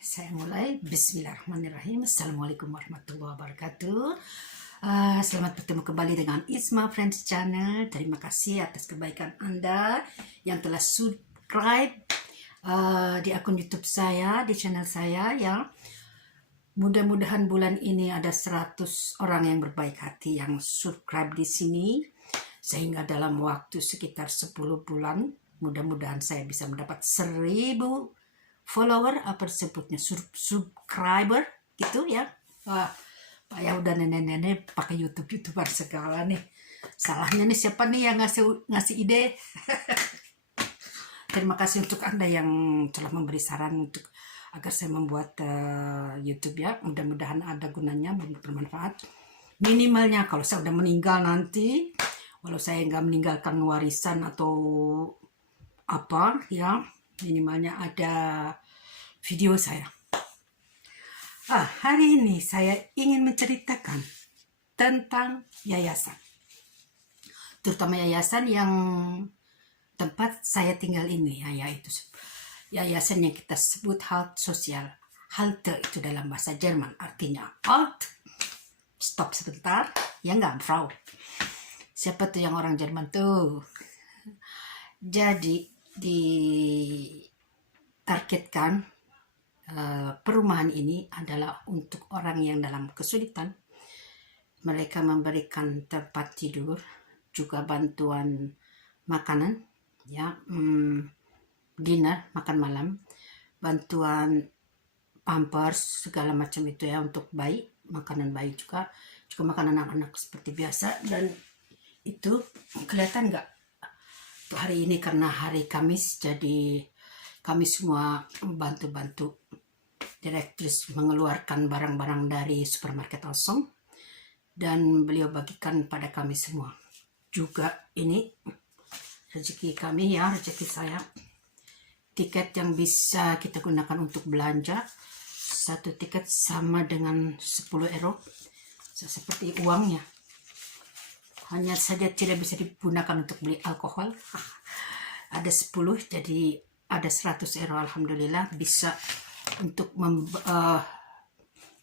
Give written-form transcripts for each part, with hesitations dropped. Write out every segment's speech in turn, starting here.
Saya mulai. Bismillahirrahmanirrahim. Assalamualaikum warahmatullahi wabarakatuh. Selamat bertemu kembali dengan Isma Friends Channel. Terima kasih atas kebaikan Anda yang telah subscribe di akun YouTube saya, di channel saya ya. Mudah-mudahan bulan ini ada 100 orang yang berbaik hati yang subscribe di sini, sehingga dalam waktu sekitar 10 bulan mudah-mudahan saya bisa mendapat 1000 follower, apa disebutnya, subscriber gitu ya. Wah, Pak ya udah nenek-nenek pakai YouTuber segala nih. Salahnya nih siapa nih yang ngasih ide? Terima kasih untuk Anda yang telah memberi saran untuk agar saya membuat YouTube ya. Mudah-mudahan ada gunanya, bermanfaat. Minimalnya kalau saya udah meninggal nanti, walau saya nggak meninggalkan warisan atau apa ya, minimalnya ada video saya. Hari ini saya ingin menceritakan tentang yayasan, terutama yayasan yang tempat saya tinggal ini ya, yaitu yayasan yang kita sebut halt sosial. Halte itu dalam bahasa Jerman artinya halt, stop sebentar, ya nggak, Frau? Siapa tuh yang orang Jerman tuh? Jadi ditargetkan perumahan ini adalah untuk orang yang dalam kesulitan. Mereka memberikan tempat tidur, juga bantuan makanan, ya, dinner, makan malam, bantuan pampers segala macam itu ya untuk bayi, makanan bayi juga makanan anak-anak seperti biasa. Dan itu kelihatan nggak hari ini karena hari Kamis, jadi kami semua bantu-bantu direktris mengeluarkan barang-barang dari supermarket Alsong dan beliau bagikan pada kami semua. Juga ini rezeki kami ya, rezeki saya. Tiket yang bisa kita gunakan untuk belanja, satu tiket sama dengan 10 euro, seperti uangnya. Hanya saja tidak bisa digunakan untuk beli alkohol. Ada 10, jadi ada 100 euro. Alhamdulillah bisa untuk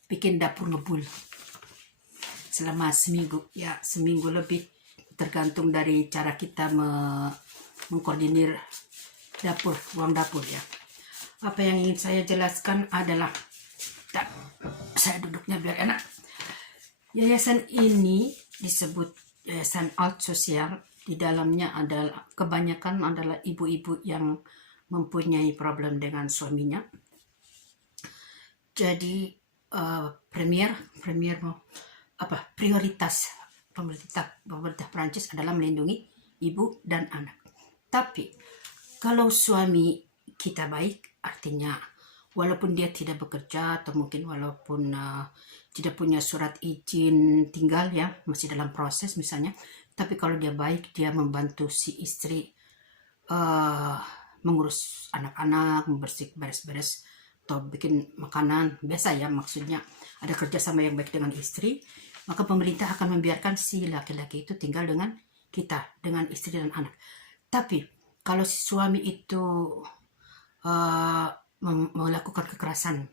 bikin dapur ngebul selama seminggu ya, seminggu lebih, tergantung dari cara kita mengkoordinir dapur, ruang dapur ya. Apa yang ingin saya jelaskan adalah, saya duduknya biar enak. Yayasan ini disebut yayasan alt sosial. Di dalamnya adalah kebanyakan adalah ibu-ibu yang mempunyai problem dengan suaminya. Jadi prioritas pemerintah Prancis adalah melindungi ibu dan anak. Tapi kalau suami kita baik, artinya walaupun dia tidak bekerja atau mungkin walaupun tidak punya surat izin tinggal ya, masih dalam proses misalnya, tapi kalau dia baik, dia membantu si istri mengurus anak-anak, beres-beres atau bikin makanan biasa ya, maksudnya ada kerjasama yang baik dengan istri, maka pemerintah akan membiarkan si laki-laki itu tinggal dengan kita, dengan istri dan anak. Tapi kalau si suami itu melakukan kekerasan,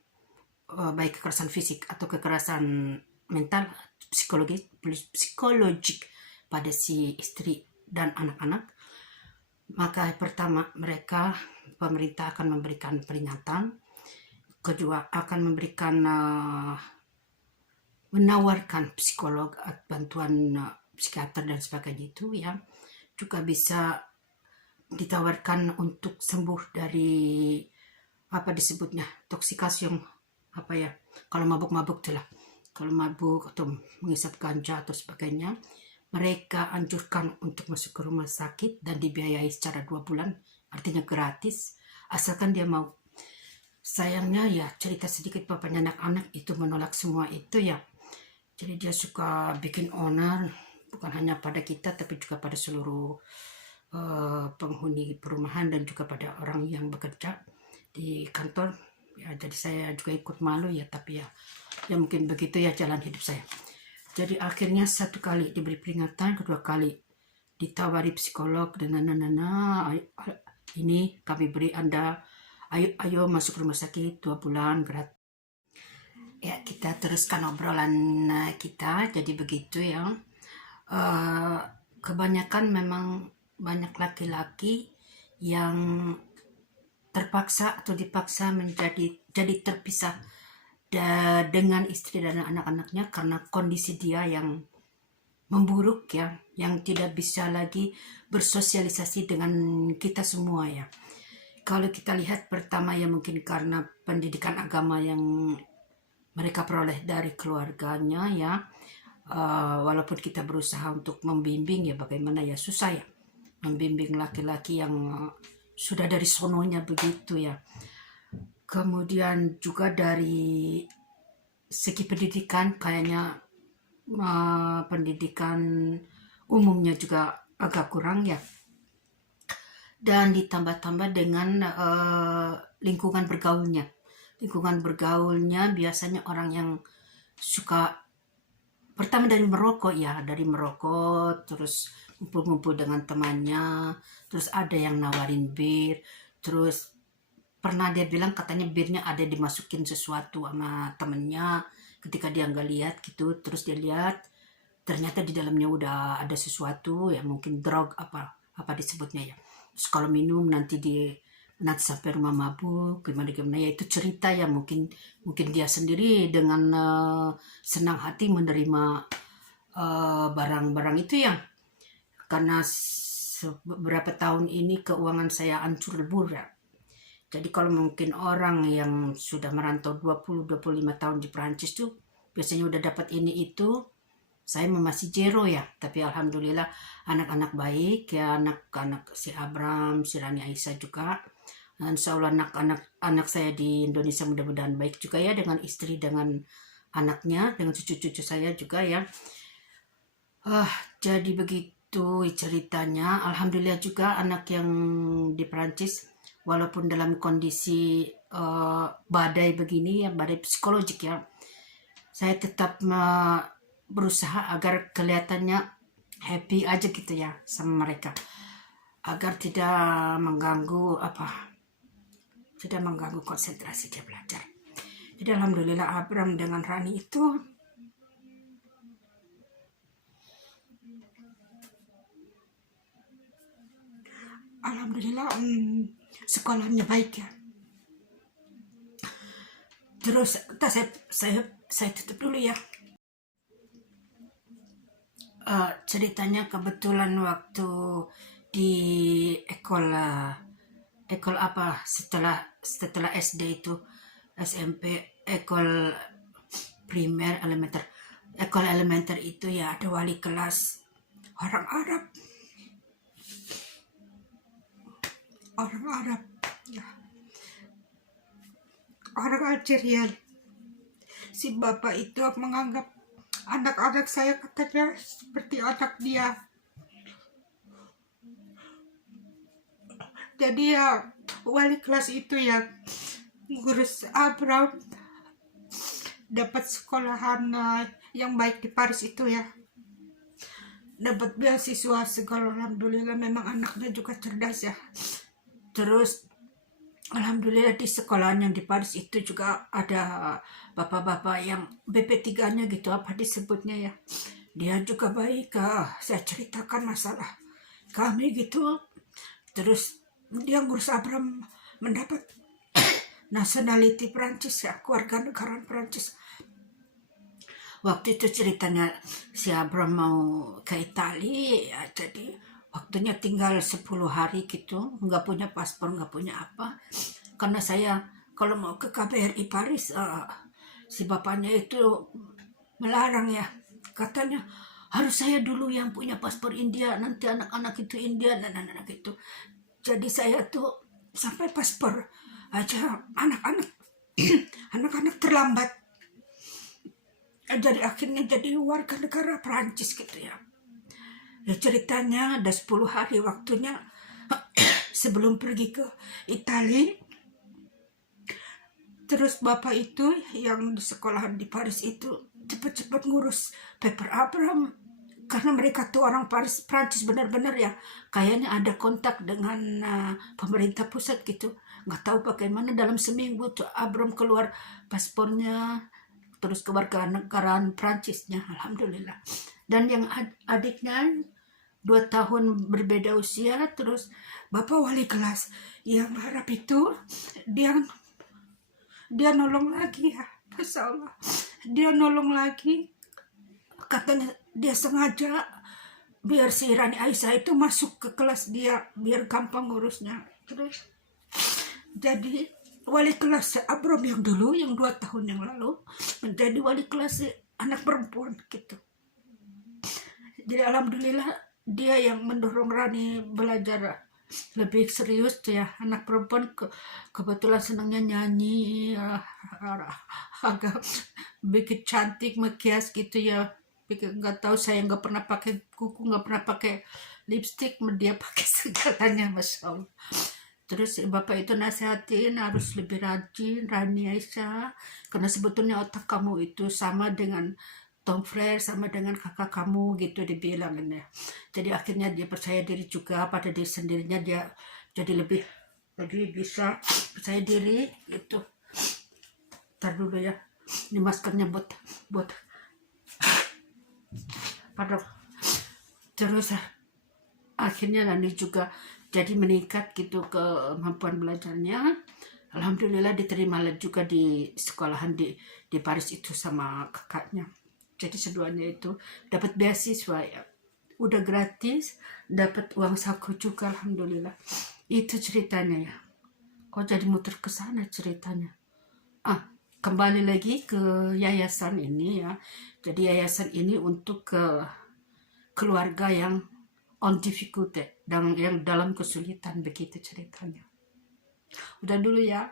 baik kekerasan fisik atau kekerasan mental, psikologik pada si istri dan anak-anak, maka pertama pemerintah akan memberikan peringatan, kedua akan memberikan menawarkan psikolog, bantuan psikiater dan sebagainya itu ya, juga bisa ditawarkan untuk sembuh dari apa disebutnya toksikasi, apa ya, kalau mabuk-mabuk itulah, kalau mabuk atau menghisap ganja atau sebagainya, mereka anjurkan untuk masuk ke rumah sakit dan dibiayai secara 2 bulan, artinya gratis, asalkan dia mau. Sayangnya ya, cerita sedikit, bapaknya anak-anak itu menolak semua itu ya. Jadi dia suka bikin onar, bukan hanya pada kita tapi juga pada seluruh penghuni perumahan dan juga pada orang yang bekerja di kantor ya. Jadi saya juga ikut malu ya, tapi ya mungkin begitu ya jalan hidup saya. Jadi akhirnya satu kali diberi peringatan, kedua kali ditawari psikolog dengan ini kami beri Anda ayo masuk rumah sakit 2 bulan gratis. Ya, kita teruskan obrolan kita. Jadi begitu ya. Kebanyakan memang banyak laki-laki yang terpaksa atau dipaksa jadi terpisah dengan istri dan anak-anaknya karena kondisi dia yang memburuk ya, yang tidak bisa lagi bersosialisasi dengan kita semua ya. Kalau kita lihat pertama ya mungkin karena pendidikan agama yang mereka peroleh dari keluarganya ya, walaupun kita berusaha untuk membimbing ya, bagaimana ya, susah ya membimbing laki-laki yang sudah dari sononya begitu ya. Kemudian juga dari segi pendidikan kayaknya pendidikan umumnya juga agak kurang ya, dan ditambah-tambah dengan lingkungan bergaulnya biasanya orang yang suka pertama dari merokok ya, terus ngumpul-ngumpul dengan temannya, terus ada yang nawarin bir, terus pernah dia bilang katanya birnya ada dimasukin sesuatu sama temennya, ketika dia nggak lihat gitu, terus dia lihat ternyata di dalamnya udah ada sesuatu ya, mungkin drug apa disebutnya ya. Terus kalau minum nanti sampai rumah mabuk gimana ya, itu cerita ya, mungkin dia sendiri dengan senang hati menerima barang-barang itu ya, karena beberapa tahun ini keuangan saya hancur lebur ya. Jadi kalau mungkin orang yang sudah merantau 20-25 tahun di Perancis tuh biasanya udah dapat ini itu, saya masih zero ya. Tapi alhamdulillah anak-anak baik ya, anak-anak si Abram, si Rani Aisyah juga. Dan insya Allah anak saya di Indonesia mudah-mudahan baik juga ya, dengan istri, dengan anaknya, dengan cucu-cucu saya juga ya. Jadi begitu ceritanya. Alhamdulillah juga anak yang di Perancis, walaupun dalam kondisi badai begini ya, badai psikologik ya, saya tetap berusaha agar kelihatannya happy aja gitu ya sama mereka, agar tidak mengganggu konsentrasi dia belajar. Jadi alhamdulillah Abram dengan Rani itu alhamdulillah sekolahnya baik ya. Terus saya tutup dulu ya. Ceritanya kebetulan waktu di ekol apa setelah SD itu, SMP, ekol primer elementer itu ya, ada wali kelas orang Arab ya, orang Algeria. Si bapak itu menganggap anak-anak saya katanya seperti anak dia. Jadi ya wali kelas itu ya ngurus Abram dapat sekolahan yang baik di Paris itu ya, dapat beasiswa segala. Alhamdulillah memang anaknya juga cerdas ya. Terus alhamdulillah di sekolahan yang di Paris itu juga ada bapak-bapak yang BP3-nya gitu, apa disebutnya ya, dia juga baik. Saya ceritakan masalah kami gitu, terus dia ngurus Abram mendapat nationality Prancis ya, keluarga negaraan Prancis. Waktu itu ceritanya si Abram mau ke Italia ya, jadi waktunya tinggal 10 hari gitu, nggak punya paspor, nggak punya apa. Karena saya kalau mau ke KBRI Paris, si bapaknya itu melarang ya, katanya harus saya dulu yang punya paspor India, nanti anak-anak itu India dan anak-anak itu. Jadi saya tuh sampai paspor aja anak-anak anak-anak terlambat. Jadi akhirnya jadi warga negara Perancis gitu ya. Ya ceritanya ada 10 hari waktunya sebelum pergi ke Italia. Terus bapak itu yang di sekolahan di Paris itu cepat-cepat ngurus paper Abram, karena mereka tuh orang Prancis benar-benar ya, kayaknya ada kontak dengan pemerintah pusat gitu. nggak tahu bagaimana dalam seminggu tuh Abram keluar paspornya, terus kewarganegaraan Prancisnya, alhamdulillah. Dan yang adiknya 2 tahun berbeda usia, terus bapak wali kelas yang harap itu dia nolong lagi ya, Masya Allah. Dia nolong lagi, katanya dia sengaja biar si Rani Aisyah itu masuk ke kelas dia, biar gampang ngurusnya. Terus jadi wali kelas Abram yang dulu, yang 2 tahun yang lalu, menjadi wali kelas anak perempuan gitu. Jadi alhamdulillah dia yang mendorong Rani belajar lebih serius tuh ya. Anak perempuan kebetulan senangnya nyanyi, agak bikin cantik, makias gitu ya. Nggak tahu, saya nggak pernah pakai kuku, nggak pernah pakai lipstick, dia pakai segalanya, Masya Allah. Terus bapak itu nasihatin harus lebih rajin, Rani Aisyah, karena sebetulnya otak kamu itu sama dengan Tom Frere, sama dengan kakak kamu gitu dibilangin ya. Jadi akhirnya dia percaya diri juga pada diri sendirinya, dia jadi lebih bisa percaya diri gitu. Ntar dulu ya, ini maskernya buat pardon. Terus akhirnya Rani juga jadi meningkat gitu kemampuan belajarnya. Alhamdulillah diterima juga di sekolahan di Paris itu sama kakaknya. Jadi seduanya itu dapat beasiswa ya, udah gratis, dapat uang saku juga, alhamdulillah. Itu ceritanya ya. Kok jadi muter ke sana ceritanya? Kembali lagi ke yayasan ini ya. Jadi yayasan ini untuk ke keluarga yang on difficulty, dan yang dalam kesulitan, begitu ceritanya. Udah dulu ya.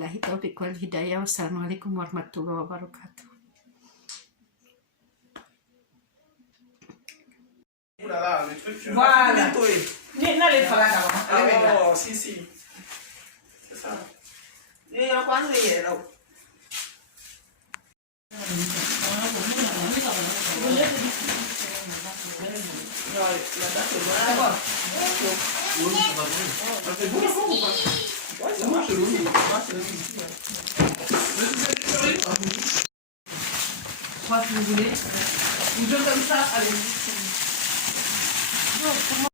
Lahi taufiq wal hidayah. Wassalamualaikum warahmatullahi wabarakatuh. Oulala, le truc. Voilà. Bientôt, Nale farà la oh, si, si. C'est ça. Quando era? No, la date è buona. Oui, ça va bien. Ma c'est bon, ou pas? Ouais, ça marche, oui. Quoi que vous voulez. Ou deux comme ça, allez.